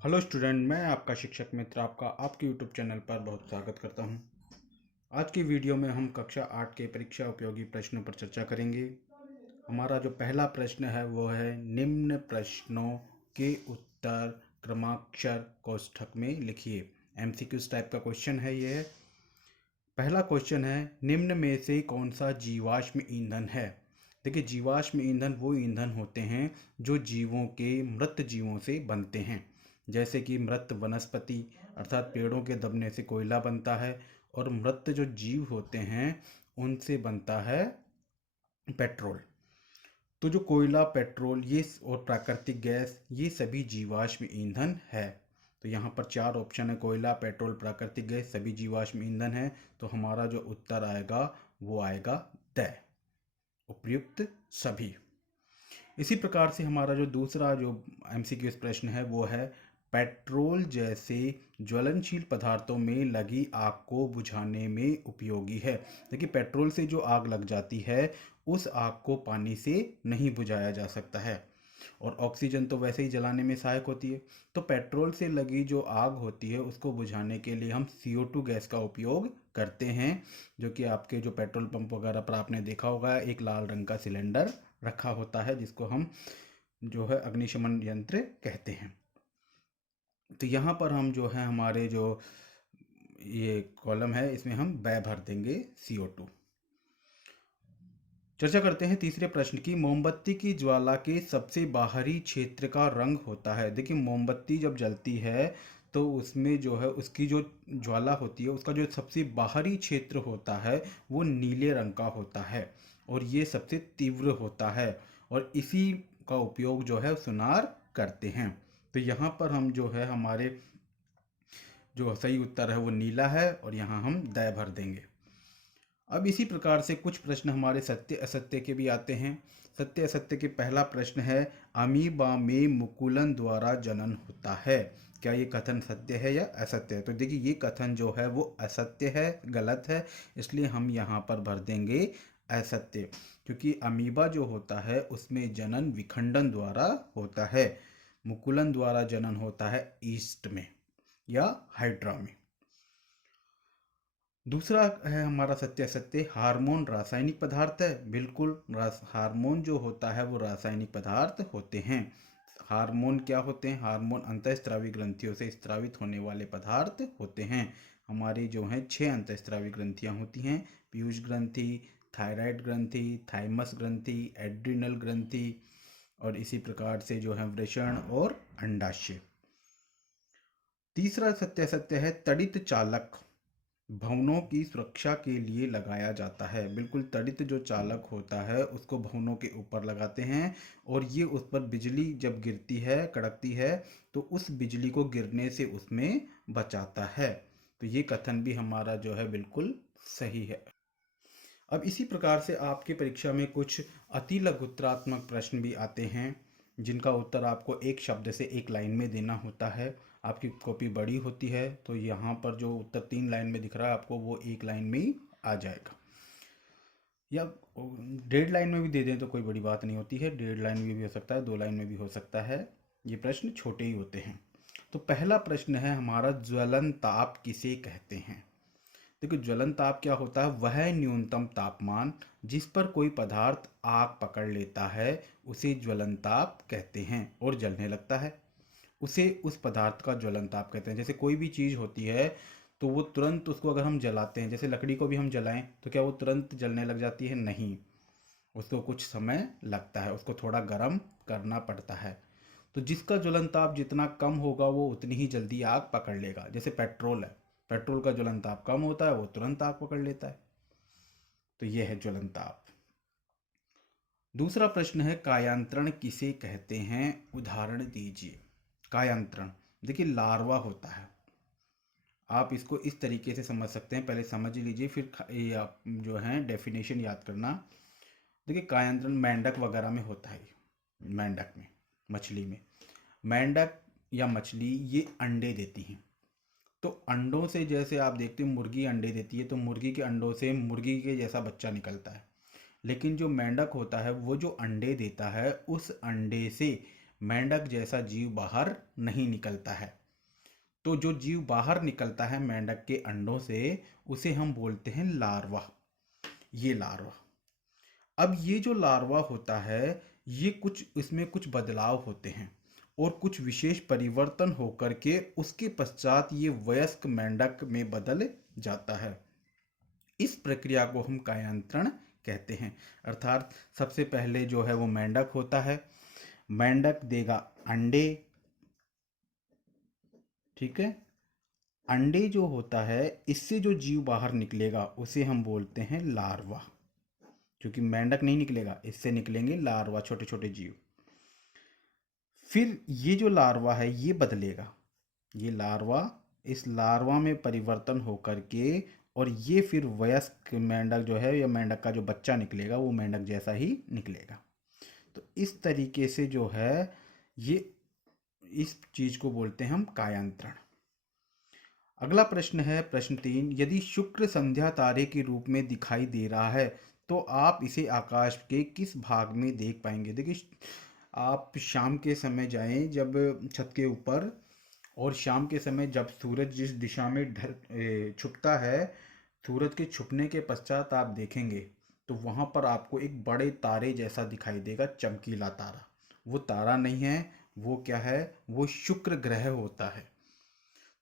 Hello student, मैं आपका शिक्षक मित्र आपका आपके यूट्यूब चैनल पर बहुत स्वागत करता हूं। आज की वीडियो में हम कक्षा 8 के परीक्षा उपयोगी प्रश्नों पर चर्चा करेंगे। हमारा जो पहला प्रश्न है वो है, निम्न प्रश्नों के उत्तर क्रमाक्षर कोष्ठक में लिखिए। एमसीक्यूज टाइप का क्वेश्चन है ये। पहला क्वेश्चन है, निम्न में से कौन सा जीवाश्म ईंधन है। देखिए, जीवाश्म ईंधन वो ईंधन होते हैं जो जीवों के मृत जीवों से बनते हैं, जैसे कि मृत वनस्पति अर्थात पेड़ों के दबने से कोयला बनता है, और मृत जो जीव होते हैं उनसे बनता है पेट्रोल। तो जो कोयला, पेट्रोल ये और प्राकृतिक गैस ये सभी जीवाश्म ईंधन है। तो यहाँ पर चार ऑप्शन है, कोयला, पेट्रोल, प्राकृतिक गैस, सभी जीवाश्म ईंधन है। तो हमारा जो उत्तर आएगा वो आएगा द उपयुक्त सभी। इसी प्रकार से हमारा जो दूसरा जो एमसीक्यू प्रश्न है वो है, पेट्रोल जैसे ज्वलनशील पदार्थों में लगी आग को बुझाने में उपयोगी है। देखिए, पेट्रोल से जो आग लग जाती है उस आग को पानी से नहीं बुझाया जा सकता है, और ऑक्सीजन तो वैसे ही जलाने में सहायक होती है। तो पेट्रोल से लगी जो आग होती है उसको बुझाने के लिए हम CO2 गैस का उपयोग करते हैं, जो कि आपके जो पेट्रोल पंप वगैरह पर आपने देखा होगा, एक लाल रंग का सिलेंडर रखा होता है जिसको हम जो है अग्निशमन यंत्र कहते हैं। तो यहाँ पर हम जो है हमारे जो ये कॉलम है इसमें हम बै भर देंगे CO2। चर्चा करते हैं तीसरे प्रश्न की। मोमबत्ती की ज्वाला के सबसे बाहरी क्षेत्र का रंग होता है। देखिए, मोमबत्ती जब जलती है तो उसमें जो है उसकी जो ज्वाला होती है उसका जो सबसे बाहरी क्षेत्र होता है वो नीले रंग का होता है, और ये सबसे तीव्र होता है, और इसी का उपयोग जो है सुनार करते हैं। तो यहाँ पर हम जो है हमारे जो सही उत्तर है वो नीला है, और यहाँ हम दै भर देंगे। अब इसी प्रकार से कुछ प्रश्न हमारे सत्य असत्य के भी आते हैं। सत्य असत्य के पहला प्रश्न है, अमीबा में मुकुलन द्वारा जनन होता है। क्या ये कथन सत्य है या असत्य है? तो देखिए, ये कथन जो है वो असत्य है, गलत है, इसलिए हम यहाँ पर भर देंगे असत्य। क्योंकि अमीबा जो होता है उसमें जनन विखंडन द्वारा होता है, मुकुलन द्वारा जनन होता है ईस्ट में या हाइड्रा में। दूसरा है हमारा सत्य असत्य, हार्मोन रासायनिक पदार्थ है। बिल्कुल, हार्मोन जो होता है वो रासायनिक पदार्थ होते हैं। हार्मोन क्या होते हैं? हार्मोन अंतःस्रावी ग्रंथियों से स्रावित होने वाले पदार्थ होते हैं। हमारी जो हैं 6 अंतःस्रावी ग्रंथियां होती हैं, पीयूष ग्रंथि, थायराइड ग्रंथि, थाइमस ग्रंथि, एड्रिनल ग्रंथि, और इसी प्रकार से जो है वृषण और अंडाशय। तीसरा सत्य असत्य है, तड़ित चालक भवनों की सुरक्षा के लिए लगाया जाता है। बिल्कुल, तड़ित जो चालक होता है उसको भवनों के ऊपर लगाते हैं, और ये उस पर बिजली जब गिरती है, कड़कती है, तो उस बिजली को गिरने से उसमें बचाता है। तो ये कथन भी हमारा जो है बिल्कुल सही है। अब इसी प्रकार से आपकी परीक्षा में कुछ अति लघुत्तरात्मक प्रश्न भी आते हैं, जिनका उत्तर आपको एक शब्द से एक लाइन में देना होता है। आपकी कॉपी बड़ी होती है तो यहाँ पर जो उत्तर 3 लाइन में दिख रहा है आपको वो एक लाइन में ही आ जाएगा, या 1.5 लाइन में भी दे दें तो कोई बड़ी बात नहीं होती है। 1.5 लाइन में भी हो सकता है, 2 लाइन में भी हो सकता है। ये प्रश्न छोटे ही होते हैं। तो पहला प्रश्न है हमारा, ज्वलन ताप किसे कहते हैं। देखो, ज्वलन ताप क्या होता है? वह न्यूनतम तापमान जिस पर कोई पदार्थ आग पकड़ लेता है उसे ज्वलन ताप कहते हैं और जलने लगता है, उसे उस पदार्थ का ज्वलन ताप कहते हैं। जैसे कोई भी चीज़ होती है तो वो तुरंत उसको अगर हम जलाते हैं, जैसे लकड़ी को भी हम जलाएं तो क्या वो तुरंत जलने लग जाती है? नहीं, उसको कुछ समय लगता है, उसको थोड़ा गर्म करना पड़ता है। तो जिसका ज्वलन ताप जितना कम होगा वो उतनी ही जल्दी आग पकड़ लेगा। जैसे पेट्रोल है, पेट्रोल का ज्वलन ताप कम होता है, वो तुरंत आग पकड़ लेता है। तो यह है ज्वलन ताप। दूसरा प्रश्न है, कायांतरण किसे कहते हैं, उदाहरण दीजिए। कायांतरण, देखिए लार्वा होता है। आप इसको इस तरीके से समझ सकते हैं, पहले समझ लीजिए फिर ये आप जो है डेफिनेशन याद करना। देखिए, कायांतरण मेंढक वगैरह में होता है। मेंढक में, मछली में, मेंढक या मछली ये अंडे देती हैं। तो अंडों से जैसे आप देखते हैं मुर्गी अंडे देती है, तो मुर्गी के अंडों से मुर्गी के जैसा बच्चा निकलता है। लेकिन जो मेंढक होता है वो जो अंडे देता है उस अंडे से मेंढक जैसा जीव बाहर नहीं निकलता है। तो जो जीव बाहर निकलता है मेंढक के अंडों से, उसे हम बोलते हैं लार्वा। ये लार्वा, अब ये जो लार्वा होता है, ये कुछ इसमें कुछ बदलाव होते हैं और कुछ विशेष परिवर्तन होकर के उसके पश्चात ये वयस्क मेंढक में बदल जाता है। इस प्रक्रिया को हम कायांतरण कहते हैं। अर्थात सबसे पहले जो है वो मेंढक होता है, मेंढक देगा अंडे, ठीक है। अंडे जो होता है, इससे जो जीव बाहर निकलेगा उसे हम बोलते हैं लार्वा। क्योंकि मेंढक नहीं निकलेगा, इससे निकलेंगे लार्वा, छोटे छोटे जीव। फिर ये जो लार्वा है ये बदलेगा, ये लार्वा, इस लार्वा में परिवर्तन होकर के, और ये फिर वयस्क मेंढक जो है या मेंढक का जो बच्चा निकलेगा वो मेंढक जैसा ही निकलेगा। तो इस तरीके से जो है ये, इस चीज को बोलते हैं हम कायांतरण। अगला प्रश्न है प्रश्न 3, यदि शुक्र संध्या तारे के रूप में दिखाई दे रहा है तो आप इसे आकाश के किस भाग में देख पाएंगे। देखिए, आप शाम के समय जाएं जब छत के ऊपर, और शाम के समय जब सूरज जिस दिशा में छुपता है, सूरज के छुपने के पश्चात आप देखेंगे तो वहाँ पर आपको एक बड़े तारे जैसा दिखाई देगा, चमकीला तारा। वो तारा नहीं है, वो क्या है, वो शुक्र ग्रह होता है।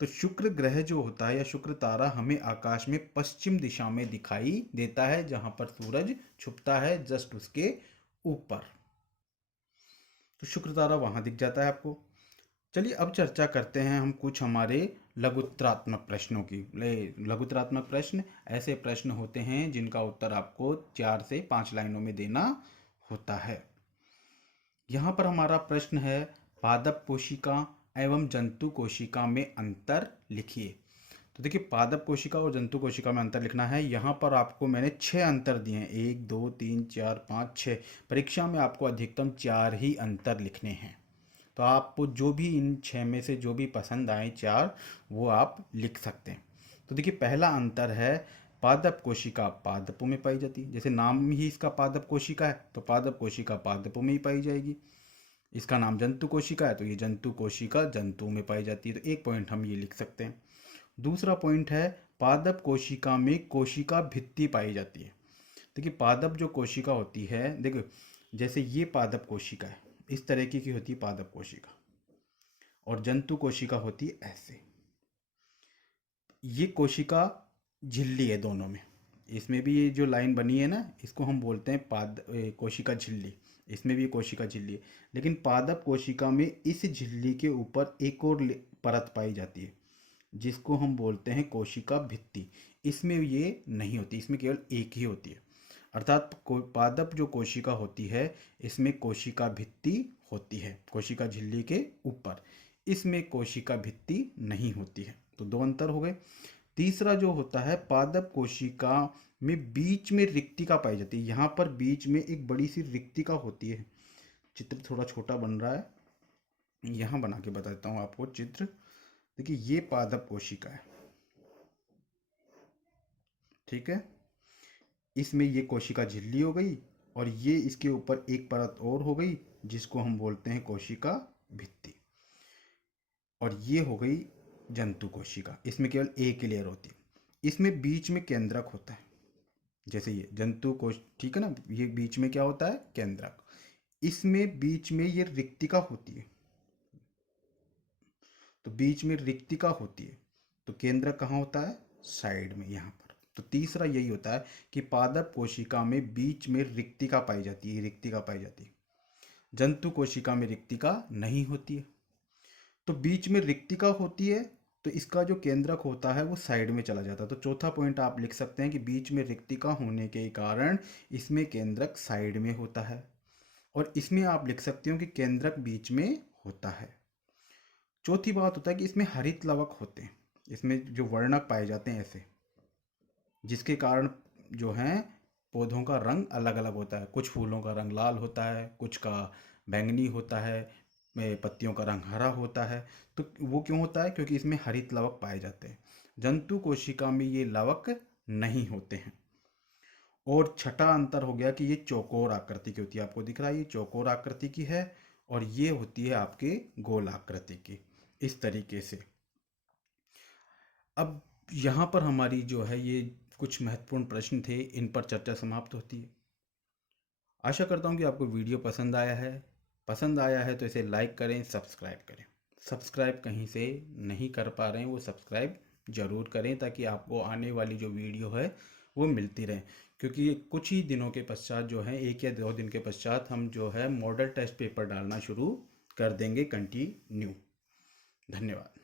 तो शुक्र ग्रह जो होता है या शुक्र तारा हमें आकाश में पश्चिम दिशा में दिखाई देता है, जहां पर सूरज छुपता है जस्ट उसके ऊपर। तो शुक्र तारा वहां दिख जाता है आपको। चलिए अब चर्चा करते हैं हम कुछ हमारे लघुत्तरात्मक प्रश्नों की। लघुत्तरात्मक प्रश्न ऐसे प्रश्न होते हैं जिनका उत्तर आपको 4 से 5 लाइनों में देना होता है। यहाँ पर हमारा प्रश्न है, पादप कोशिका एवं जंतु कोशिका में अंतर लिखिए। तो देखिए, पादप कोशिका और जंतु कोशिका में अंतर लिखना है। यहाँ पर आपको मैंने 6 अंतर दिए हैं, 1 2 3 4 5 6। परीक्षा में आपको अधिकतम 4 ही अंतर लिखने हैं। तो आपको जो भी इन 6 में से जो भी पसंद आए 4, वो आप लिख सकते हैं। तो देखिए, पहला अंतर है, पादप कोशिका पादपों में पाई जाती है। जैसे नाम ही इसका पादप कोशिका है, तो पादप कोशिका पादपों में ही पाई जाएगी। इसका नाम जंतु कोशिका है, तो ये जंतु कोशिका जंतुओं में पाई जाती है। तो एक पॉइंट हम ये लिख सकते हैं। दूसरा पॉइंट है, पादप कोशिका में कोशिका भित्ति पाई जाती है। देखिए, पादप जो कोशिका होती है, देखो जैसे ये पादप कोशिका है, इस तरीके की होती है पादप कोशिका, और जंतु कोशिका होती है ऐसे। ये कोशिका झिल्ली है दोनों में। इसमें भी ये जो लाइन बनी है ना, इसको हम बोलते हैं कोशिका झिल्ली। इसमें भी कोशिका झिल्ली है, लेकिन पादप कोशिका में इस झिल्ली के ऊपर एक और परत पाई जाती है, जिसको हम बोलते हैं कोशिका भित्ति। इसमें ये नहीं होती, इसमें केवल एक ही होती है। अर्थात पादप जो कोशिका होती है, इसमें कोशिका भित्ति होती है कोशिका झिल्ली के ऊपर, इसमें कोशिका भित्ति नहीं होती है। तो 2 अंतर हो गए। तीसरा जो होता है, पादप कोशिका में बीच में रिक्तिका पाई जाती है। यहाँ पर बीच में एक बड़ी सी रिक्तिका होती है। चित्र थोड़ा छोटा बन रहा है, यहाँ बना के बताता हूँ आपको चित्र। देखिए, ये पादप कोशिका है, ठीक है। इसमें ये कोशिका झिल्ली हो गई, और ये इसके ऊपर एक परत और हो गई, जिसको हम बोलते हैं कोशिका भित्ति। और ये हो गई जंतु कोशिका, इसमें केवल एक ही लेयर होती है। इसमें बीच में केंद्रक होता है, जैसे ये जंतु कोश, ठीक है ना, ये बीच में क्या होता है, केंद्रक। इसमें बीच में ये रिक्तिका होती है, तो बीच में रिक्तिका होती है, तो केंद्रक कहाँ होता है, साइड में, यहाँ पर। तो तीसरा यही होता है कि पादप कोशिका में बीच में रिक्तिका पाई जाती है, रिक्तिका पाई जाती है। जंतु कोशिका में रिक्तिका नहीं होती है। तो बीच में रिक्तिका होती है, तो इसका जो केंद्रक होता है वो साइड में चला जाता है। तो चौथा पॉइंट आप लिख सकते हैं कि बीच में रिक्तिका होने के कारण इसमें केंद्रक साइड में होता है। और इसमें आप लिख सकते हो कि केंद्रक बीच में होता है। चौथी बात होता है कि इसमें हरित लवक होते हैं, इसमें जो वर्णक पाए जाते हैं ऐसे, जिसके कारण जो हैं पौधों का रंग अलग अलग होता है। कुछ फूलों का रंग लाल होता है, कुछ का बैंगनी होता है, पत्तियों का रंग हरा होता है। तो वो क्यों होता है, क्योंकि इसमें हरित लवक पाए जाते हैं। जंतु कोशिका में ये लवक नहीं होते हैं। और छठा अंतर हो गया कि ये चौकोर आकृति की होती है। आपको दिख रहा है ये चौकोर आकृति की है, और ये होती है आपके गोल आकृति की, इस तरीके से। अब यहाँ पर हमारी जो है ये कुछ महत्वपूर्ण प्रश्न थे, इन पर चर्चा समाप्त होती है। आशा करता हूँ कि आपको वीडियो पसंद आया है। पसंद आया है तो इसे लाइक करें, सब्सक्राइब करें। सब्सक्राइब कहीं से नहीं कर पा रहे हैं वो सब्सक्राइब ज़रूर करें, ताकि आपको आने वाली जो वीडियो है वो मिलती रहे। क्योंकि कुछ ही दिनों के पश्चात जो है, 1 या 2 दिन के पश्चात हम जो है मॉडल टेस्ट पेपर डालना शुरू कर देंगे कंटिन्यू। धन्यवाद।